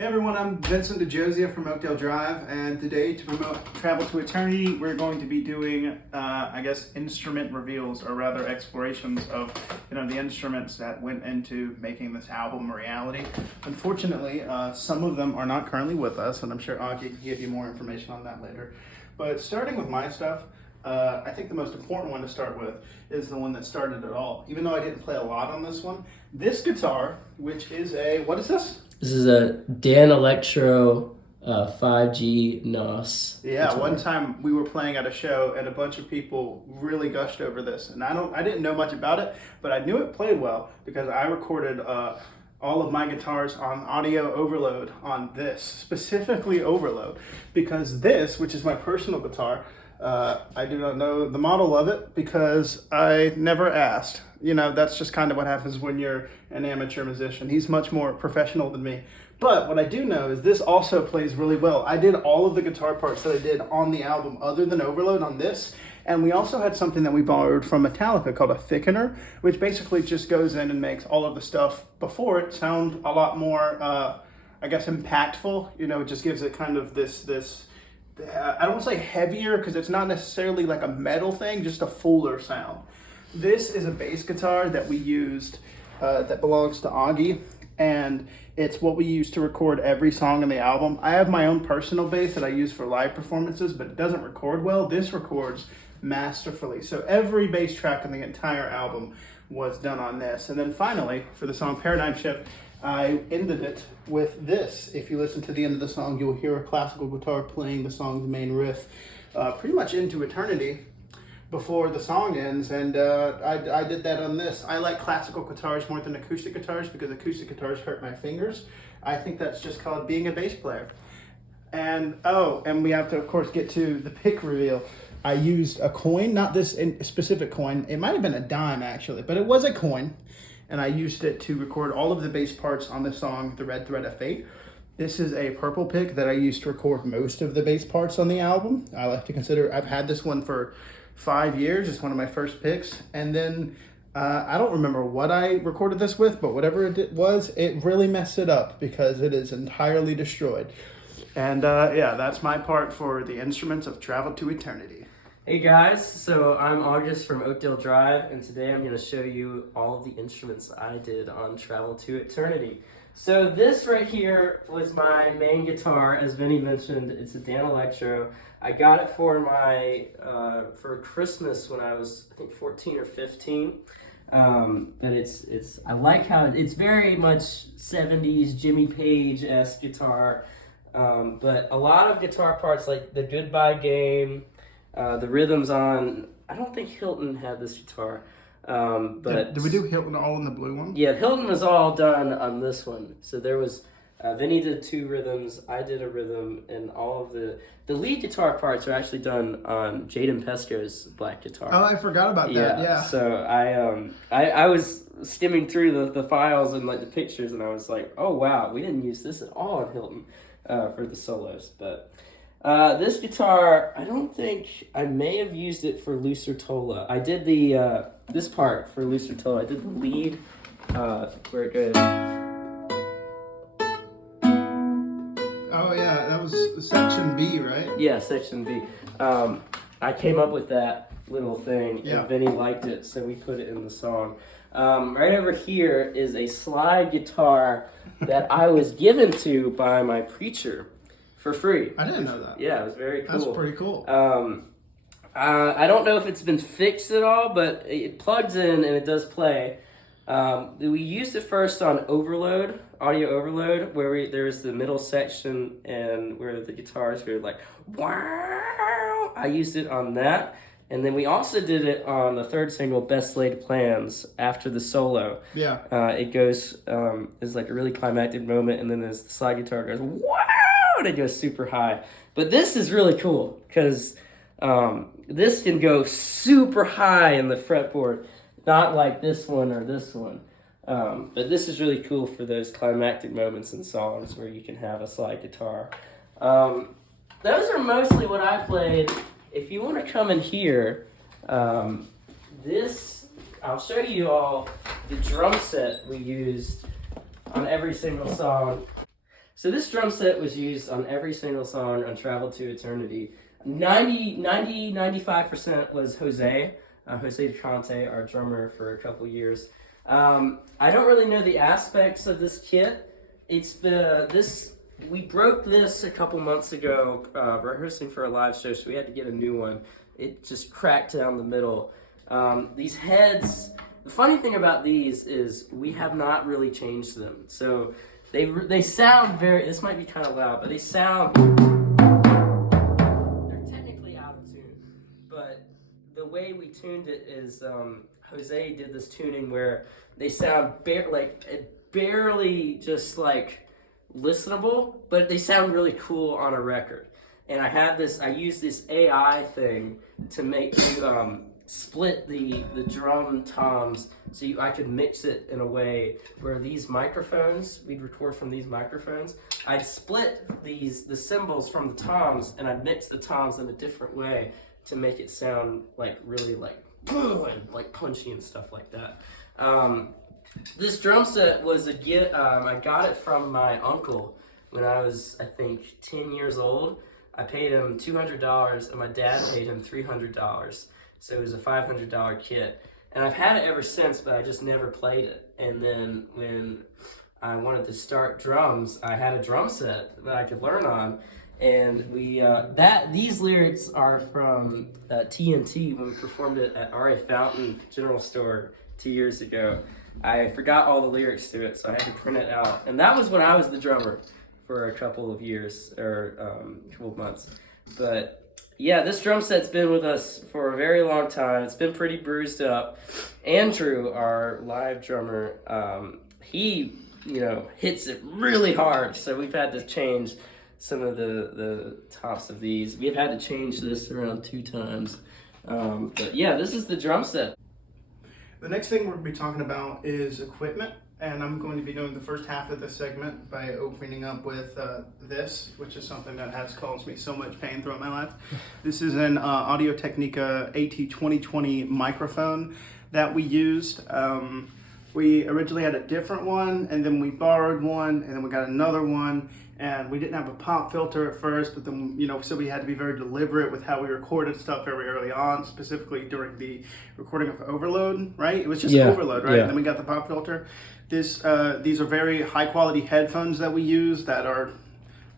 Hey everyone, I'm Vincent DeJosia from Oakdale Drive, and today to promote Travel to Eternity, we're going to be doing, instrument reveals, or rather explorations of, the instruments that went into making this album a reality. Unfortunately, some of them are not currently with us, and I'm sure Augie can give you more information on that later. But starting with my stuff, I think the most important one to start with is the one that started it all. Even though I didn't play a lot on this one, this guitar, which is what is this? This is a Dan Electro 5G NOS. Yeah, guitar. one time we were playing at a show and a bunch of people really gushed over this. And I didn't know much about it, but I knew it played well because I recorded all of my guitars on audio overload on this, specifically overload, because this, which is my personal guitar, I do not know the model of it because I never asked. That's just kind of what happens when you're an amateur musician. He's much more professional than me. But what I do know is this also plays really well. I did all of the guitar parts that I did on the album other than overload on this. And we also had something that we borrowed from Metallica called a thickener, which basically just goes in and makes all of the stuff before it sound a lot more, impactful. It just gives it kind of this I don't want to say heavier because it's not necessarily like a metal thing, just a fuller sound. This is a bass guitar that we used that belongs to Augie, and it's what we use to record every song in the album. I have my own personal bass that I use for live performances, but it doesn't record well. This records masterfully. So every bass track in the entire album was done on this. And then finally, for the song Paradigm Shift, I ended it with this. If you listen to the end of the song, you'll hear a classical guitar playing the song's main riff pretty much into eternity before the song ends, and I did that on this. I like classical guitars more than acoustic guitars because acoustic guitars hurt my fingers. I think that's just called being a bass player. And we have to, of course, get to the pick reveal. I used a coin, not this specific coin. It might have been a dime, actually, but it was a coin. And I used it to record all of the bass parts on the song, The Red Thread of Fate. This is a purple pick that I used to record most of the bass parts on the album. I like to consider, I've had this one for 5 years. It's one of my first picks. And then I don't remember what I recorded this with, but whatever it was, it really messed it up because it is entirely destroyed. And that's my part for the instruments of Travel to Eternity. Hey guys, so I'm August from Oakdale Drive, and today I'm going to show you all of the instruments I did on Travel to Eternity. So this right here was my main guitar, as Vinny mentioned. It's a Dan Electro. I got it for for Christmas when I was, I think, 14 or 15. But I like how it's very much 70s Jimmy Page-esque guitar. But a lot of guitar parts, like the Goodbye Game, the rhythms on, I don't think Hilton had this guitar. But did we do Hilton all in the blue one? Yeah, Hilton was all done on this one. So there was, Vinny did 2 rhythms, I did a rhythm, and all of the lead guitar parts are actually done on Jaden Pesco's black guitar. Oh, I forgot about that, yeah. So I was skimming through the files and like the pictures, and I was like, oh wow, we didn't use this at all on Hilton for the solos. But this guitar, I don't think, I may have used it for Lucertola. I did this part for Lucertola. I did the lead where it goes. Oh yeah, that was section B, right? Yeah, section B. I came up with that little thing, and Vinny liked it, so we put it in the song. Right over here is a slide guitar that I was given to by my preacher for free. I didn't know that. Yeah, it was very cool. That's pretty cool. I don't know if it's been fixed at all, but it plugs in and it does play. We used it first on overload, audio overload, where there's the middle section and where the guitars go like, wow. I used it on that. And then we also did it on the third single, Best Laid Plans, after the solo. Yeah. It goes, it's like a really climactic moment, and then there's the slide guitar goes, wow, and it goes super high. But this is really cool, because this can go super high in the fretboard, not like this one or this one. But this is really cool for those climactic moments in songs where you can have a slide guitar. Those are mostly what I played. If you want to come in here, I'll show you all the drum set we used on every single song. So this drum set was used on every single song on Travel to Eternity. 95% was Jose. Jose Conte, our drummer for a couple years. I don't really know the aspects of this kit. We broke this a couple months ago, rehearsing for a live show, so we had to get a new one. It just cracked down the middle. These heads, the funny thing about these is we have not really changed them. So they sound this might be kind of loud, but they're technically out of tune. But the way we tuned it is Jose did this tuning where they sound barely just like listenable, but they sound really cool on a record. And I used this AI thing to make you split the drum toms so I could mix it in a way where these microphones, we'd record from these microphones. I'd split the cymbals from the toms, and I'd mix the toms in a different way to make it sound like really like punchy and stuff like that. This drum set was a gift. I got it from my uncle when I was, I think, 10 years old. I paid him $200, and my dad paid him $300. So it was a $500 kit. And I've had it ever since, but I just never played it. And then when I wanted to start drums, I had a drum set that I could learn on. And these lyrics are from TNT when we performed it at R.A. Fountain General Store 2 years ago. I forgot all the lyrics to it, so I had to print it out. And that was when I was the drummer for a couple of years, or a couple of months. But yeah, this drum set's been with us for a very long time. It's been pretty bruised up. Andrew, our live drummer, he hits it really hard, so we've had to change some of the tops of these. We've had to change this around 2 times. But yeah, this is the drum set. The next thing we're going to be talking about is equipment, and I'm going to be doing the first half of this segment by opening up with this, which is something that has caused me so much pain throughout my life. This is an Audio Technica AT2020 microphone that we used. We originally had a different one, and then we borrowed one, and then we got another one, and we didn't have a pop filter at first, but then, so we had to be very deliberate with how we recorded stuff very early on, specifically during the recording of Overload, right? It was just Overload, right? Yeah. And then we got the pop filter. These are very high quality headphones that we use that are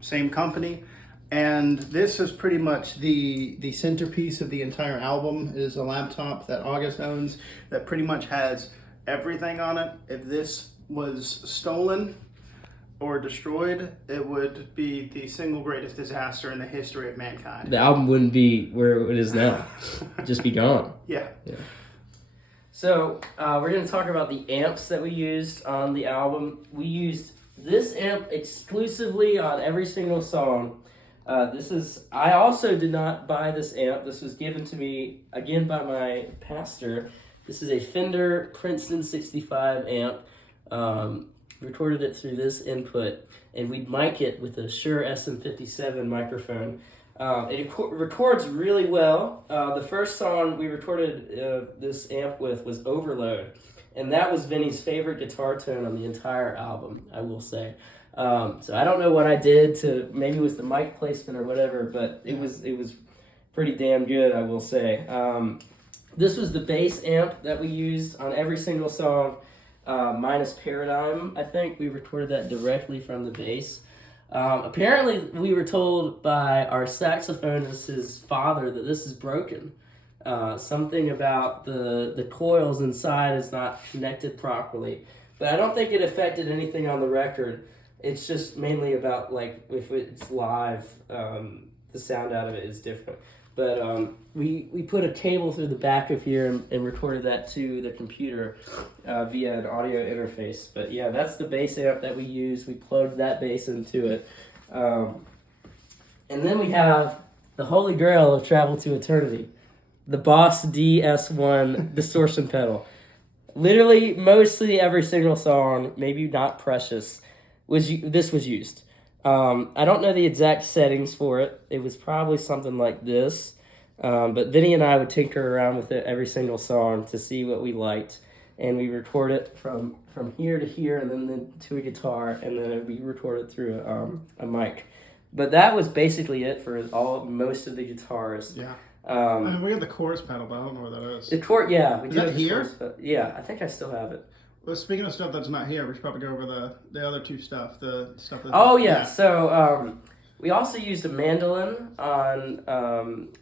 same company. And this is pretty much the centerpiece of the entire album. It is a laptop that August owns that pretty much has everything on it. If this was stolen or destroyed, it would be the single greatest disaster in the history of mankind. The album wouldn't be where it is now. It'd just be gone. Yeah. So we're going to talk about the amps that we used on the album. We used this amp exclusively on every single song. I also did not buy this amp. This was given to me, again, by my pastor. This is a Fender Princeton 65 amp. Recorded it through this input, and we'd mic it with a Shure SM57 microphone. It records really well. The first song we recorded this amp with was Overload, and that was Vinny's favorite guitar tone on the entire album, I will say. So I don't know what I did maybe it was the mic placement or whatever, but it was pretty damn good, I will say. This was the bass amp that we used on every single song. Minus Paradigm, I think. We recorded that directly from the bass. Apparently, we were told by our saxophonist's father that this is broken. Something about the coils inside is not connected properly. But I don't think it affected anything on the record. It's just mainly about, if it's live, the sound out of it is different. But we put a cable through the back of here and recorded that to the computer via an audio interface. But yeah, that's the bass amp that we use. We plugged that bass into it. And then we have the holy grail of Travel to Eternity, the Boss DS1 distortion pedal. Literally, mostly every single song, maybe not Precious, this was used. I don't know the exact settings for it. It was probably something like this. But Vinny and I would tinker around with it every single song to see what we liked. and we record it from here to here, and then to a guitar, and then we record it through a mic. But that was basically it for most of the guitars. Yeah. I mean, we got the chorus pedal, but I don't know where that is. The chord, yeah. We Is did that have the here? chorus, yeah, I think I still have it. Well, speaking of stuff that's not here, we should probably go over the other two stuff. The stuff that. Oh yeah. So we also used a mandolin on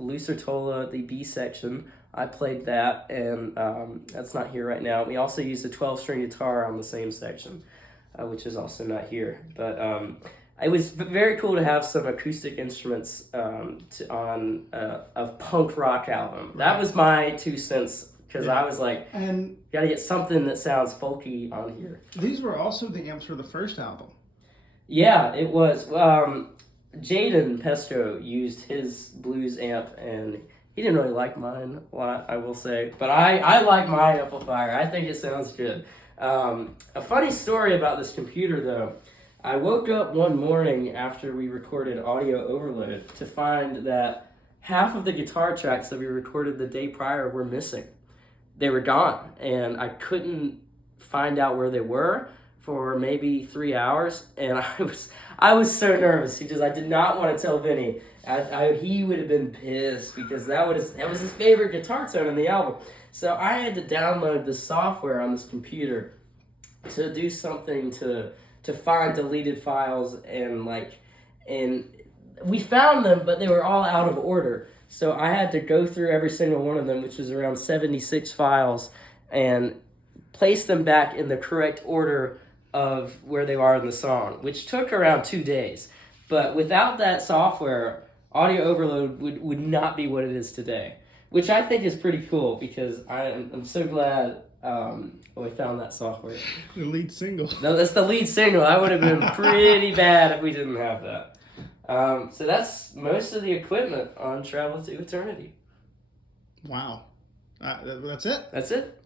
Lucertola, the B section. I played that, and that's not here right now. We also used a 12-string guitar on the same section, which is also not here. But it was very cool to have some acoustic instruments on a punk rock album. That was my 2 cents, because I was like, and gotta get something that sounds folky on here. These were also the amps for the first album. Yeah, it was. Jaden Pesto used his blues amp, and he didn't really like mine a lot, I will say. But I like my amplifier. I think it sounds good. A funny story about this computer, though. I woke up one morning after we recorded Audio Overload to find that half of the guitar tracks that we recorded the day prior were missing. They were gone, and I couldn't find out where they were for maybe 3 hours, and I was so nervous because I did not want to tell Vinny. He would have been pissed because that was his favorite guitar tone in the album. So I had to download the software on this computer to do something to find deleted files, and we found them, but they were all out of order. So I had to go through every single one of them, which was around 76 files, and place them back in the correct order of where they are in the song, which took around 2 days. But without that software, Audio Overload would not be what it is today, which I think is pretty cool, because I'm so glad we found that software. The lead single. No, that's the lead single. That would have been pretty bad if we didn't have that. So that's most of the equipment on Travel to Eternity. Wow. That's it? That's it.